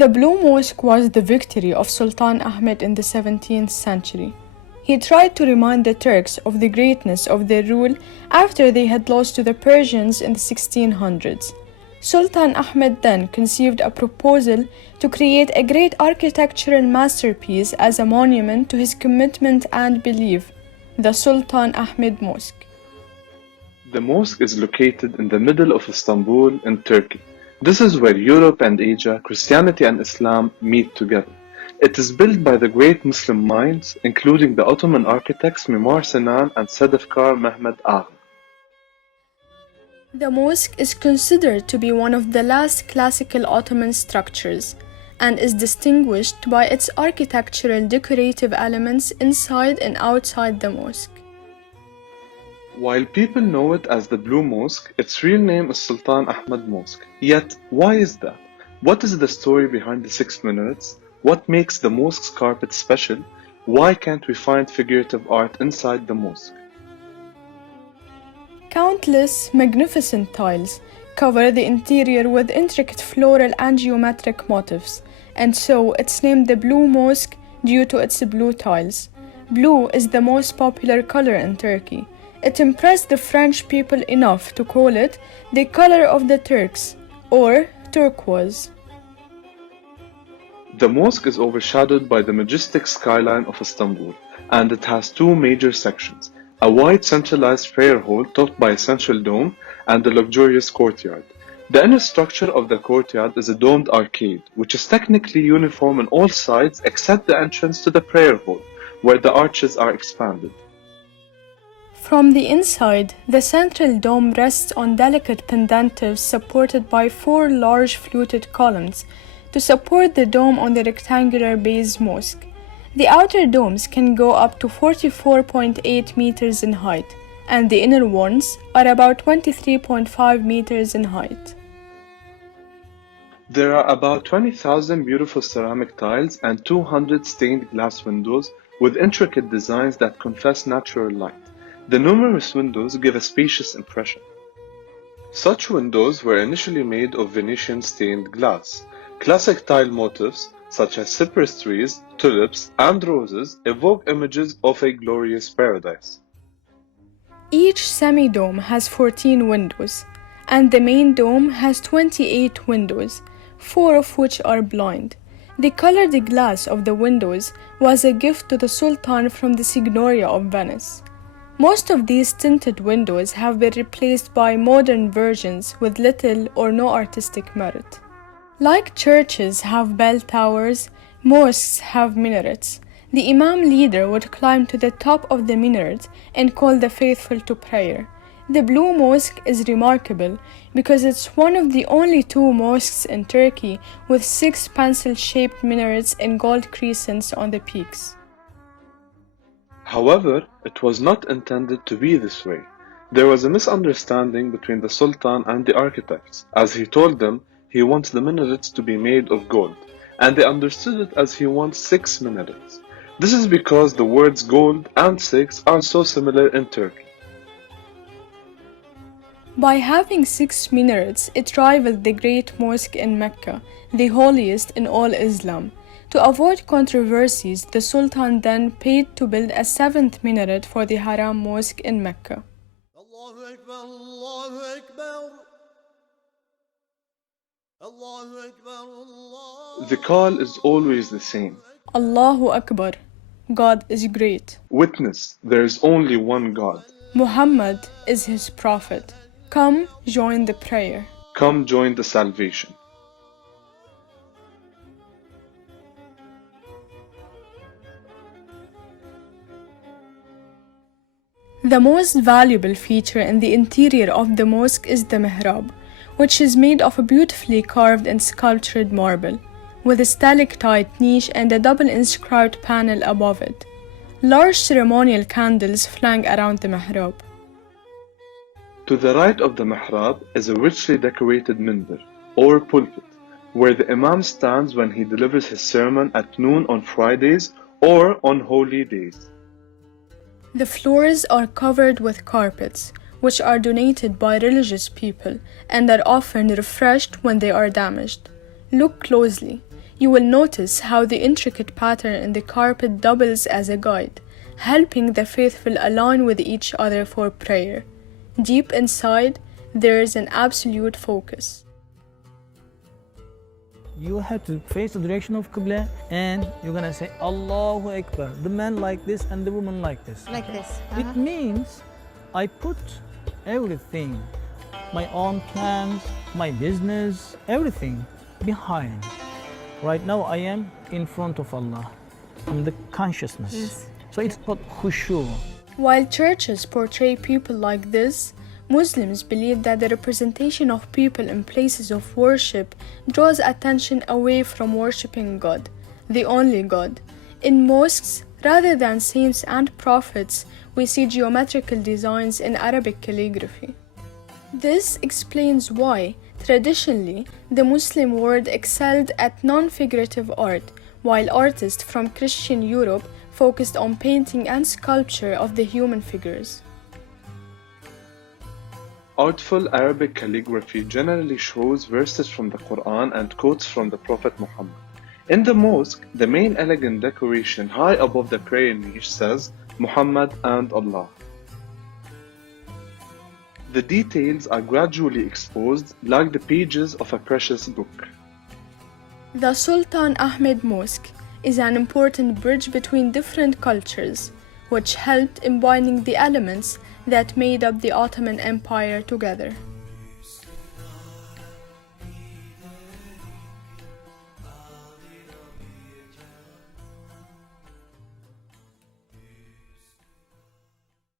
The Blue Mosque was the victory of Sultan Ahmed in the 17th century. He tried to remind the Turks of the greatness of their rule after they had lost to the Persians in the 1600s. Sultan Ahmed then conceived a proposal to create a great architectural masterpiece as a monument to his commitment and belief, the Sultan Ahmed Mosque. The mosque is located in the middle of Istanbul in Turkey. This is where Europe and Asia, Christianity and Islam meet together. It is built by the great Muslim minds, including the Ottoman architects Mimar Sinan and Sedefkar Mehmed Agha. The mosque is considered to be one of the last classical Ottoman structures and is distinguished by its architectural decorative elements inside and outside the mosque. While people know it as the Blue Mosque, its real name is Sultan Ahmed Mosque. Yet, why is that? What is the story behind the 6 minarets? What makes the mosque's carpet special? Why can't we find figurative art inside the mosque? Countless magnificent tiles cover the interior with intricate floral and geometric motifs, and so it's named the Blue Mosque due to its blue tiles. Blue is the most popular color in Turkey. It impressed the French people enough to call it the color of the Turks, or turquoise. The mosque is overshadowed by the majestic skyline of Istanbul, and it has 2 major sections, a wide centralized prayer hall topped by a central dome and a luxurious courtyard. The inner structure of the courtyard is a domed arcade, which is technically uniform on all sides except the entrance to the prayer hall, where the arches are expanded. From the inside, the central dome rests on delicate pendentives supported by 4 large fluted columns to support the dome on the rectangular base mosque. The outer domes can go up to 44.8 meters in height, and the inner ones are about 23.5 meters in height. There are about 20,000 beautiful ceramic tiles and 200 stained glass windows with intricate designs that confess natural light. The numerous windows give a spacious impression. Such windows were initially made of Venetian stained glass. Classic tile motifs, such as cypress trees, tulips, and roses, evoke images of a glorious paradise. Each semi-dome has 14 windows, and the main dome has 28 windows, 4 of which are blind. The colored glass of the windows was a gift to the Sultan from the Signoria of Venice. Most of these tinted windows have been replaced by modern versions with little or no artistic merit. Like churches have bell towers, mosques have minarets. The Imam leader would climb to the top of the minaret and call the faithful to prayer. The Blue Mosque is remarkable because it's one of the only 2 mosques in Turkey with 6 pencil-shaped minarets and gold crescents on the peaks. However, it was not intended to be this way. There was a misunderstanding between the Sultan and the architects, as he told them he wants the minarets to be made of gold, and they understood it as he wants 6 minarets. This is because the words gold and 6 are so similar in Turkey. By having 6 minarets, it rivaled the Great Mosque in Mecca, the holiest in all Islam. To avoid controversies, the Sultan then paid to build a 7th minaret for the Haram Mosque in Mecca. The call is always the same. Allahu Akbar. God is great. Witness, there is only one God. Muhammad is his prophet. Come, join the prayer. Come join the salvation. The most valuable feature in the interior of the mosque is the mihrab, which is made of a beautifully carved and sculptured marble, with a stalactite niche and a double-inscribed panel above it. Large ceremonial candles flank around the mihrab. To the right of the mihrab is a richly decorated minbar, or pulpit, where the imam stands when he delivers his sermon at noon on Fridays or on holy days. The floors are covered with carpets, which are donated by religious people and are often refreshed when they are damaged. Look closely. You will notice how the intricate pattern in the carpet doubles as a guide, helping the faithful align with each other for prayer. Deep inside, there is an absolute focus. You have to face the direction of Qibla and you're gonna say Allahu Akbar. The man like this and the woman like this. Like this. It means I put everything, my own plans, my business, everything behind. Right now I am in front of Allah. I'm the consciousness. Yes. So it's called khushu. While churches portray people like this, Muslims believe that the representation of people in places of worship draws attention away from worshipping God, the only God. In mosques, rather than saints and prophets, we see geometrical designs in Arabic calligraphy. This explains why, traditionally, the Muslim world excelled at non-figurative art, while artists from Christian Europe focused on painting and sculpture of the human figures. Artful Arabic calligraphy generally shows verses from the Quran and quotes from the Prophet Muhammad. In the mosque, the main elegant decoration high above the prayer niche says, Muhammad and Allah. The details are gradually exposed like the pages of a precious book. The Sultan Ahmed Mosque is an important bridge between different cultures, which helped in binding the elements that made up the Ottoman Empire together.